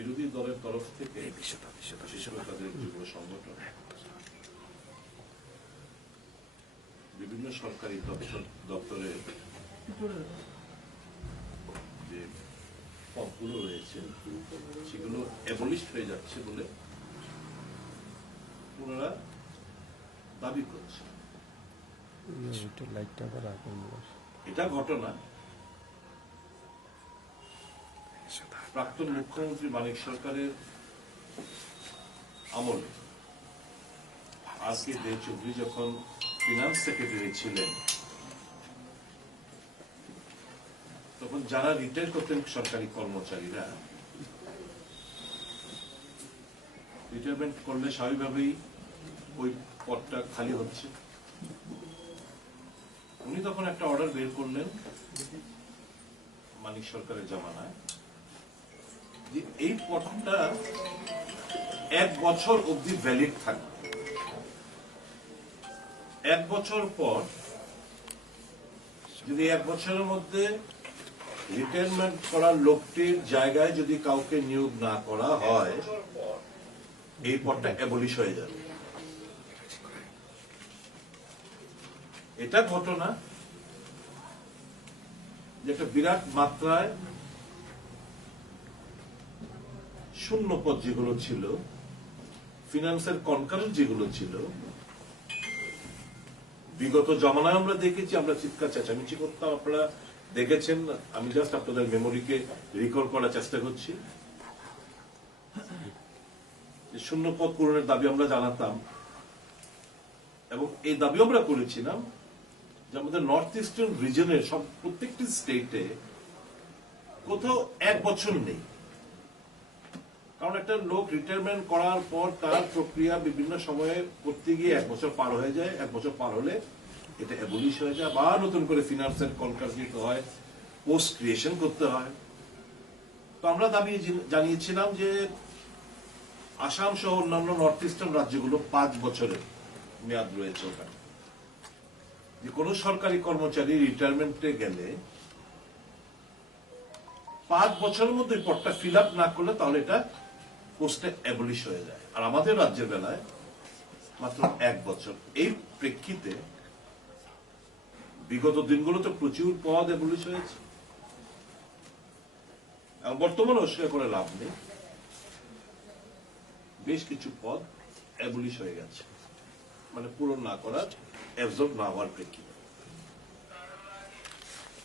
বিরোধী দলের তরফ থেকে বিশেষ করে তাদের যুব সংগঠন বিভিন্ন সরকারি দপ্তর দপ্তরে যে পদগুলো রয়েছে সেগুলো অ্যাবলিস্ট হয়ে যাচ্ছে বলে ওনারা দাবি করছে এটা ঘটনা প্রাক্তন মুখ্যমন্ত্রী মানিক সরকারের আমলে। আর কে দে চৌধুরী যখন ফিনান্স সেক্রেটারি ছিলেন, তখন যারা রিটায়ার করতেন সরকারি কর্মচারীরা রিটায়ারমেন্ট করলে স্বাভাবিকভাবেই ওই পদটা খালি হচ্ছে। উনি তখন একটা অর্ডার বের করলেন মানিক সরকারের জামানায়। যে এই পদটা এক বছর ভ্যালিড থাকবে। এক বছর পর যদি এক বছরের মধ্যে রিটায়ারমেন্ট করার লোকটির জায়গায় যদি কাউকে নিয়োগ না করা হয়, এই পদটা অ্যাবলিশ হয়ে যাবে। এটা ঘটনা যে একটা বিরাট মাত্রায় শূন্য পদ যেগুলো ছিল, ফিনান্সের কনকারেন্ট যেগুলো ছিল, বিগত জমানায় আমরা দেখেছি, আমরা চিৎকার চেঁচামেচি করতাম, আপনারা দেখেছেন, আমি জাস্ট আপনাদের মেমোরিকে রিকল করার চেষ্টা করছি। শূন্য পদ পূরণের দাবি আমরা জানাতাম, এবং এই দাবি আমরা করেছিলাম যে আমাদের নর্থ ইস্টার্ন রিজনের সব প্রত্যেকটি স্টেটে কোথাও এক বছর নেই। একটা লোক রিটায়ারমেন্ট করার পর তার প্রক্রিয়া বিভিন্ন সময়ে করতে গিয়ে এক বছর পার হয়ে যায়, এক বছর পার হলে এটা অ্যাবলিশ হয়ে যায় বা নতুন করে ফিনান্সের কনকাস দিতে হয় পোস্ট ক্রিয়েশন করতে হয়। তো আমরা দাবি জানিয়েছিলাম যে আসাম সহ অন্যান্য নর্থ ইস্টার্ন রাজ্যগুলো পাঁচ বছরের মেয়াদ রয়েছে ওখানে। যে কোনো সরকারি কর্মচারী রিটায়ারমেন্টে গেলে পাঁচ বছরের মধ্যে পদটা ফিল আপ না করলে তাহলে এটা পোস্টে অ্যাবলিশ হয়ে যায়। আর আমাদের রাজ্যের বেলায় মাত্র এক বছর। এই প্রেক্ষিতে বিগত দিনগুলোতে প্রচুর পদ অ্যাবলিশ হয়েছে। বর্তমানে অস্বীকার করে লাভ নেই। বেশ কিছু পদ অ্যাবলিশ হয়ে গেছে। মানে পূরণ না করার অ্যাবজর্ব না হওয়ার প্রেক্ষিতে।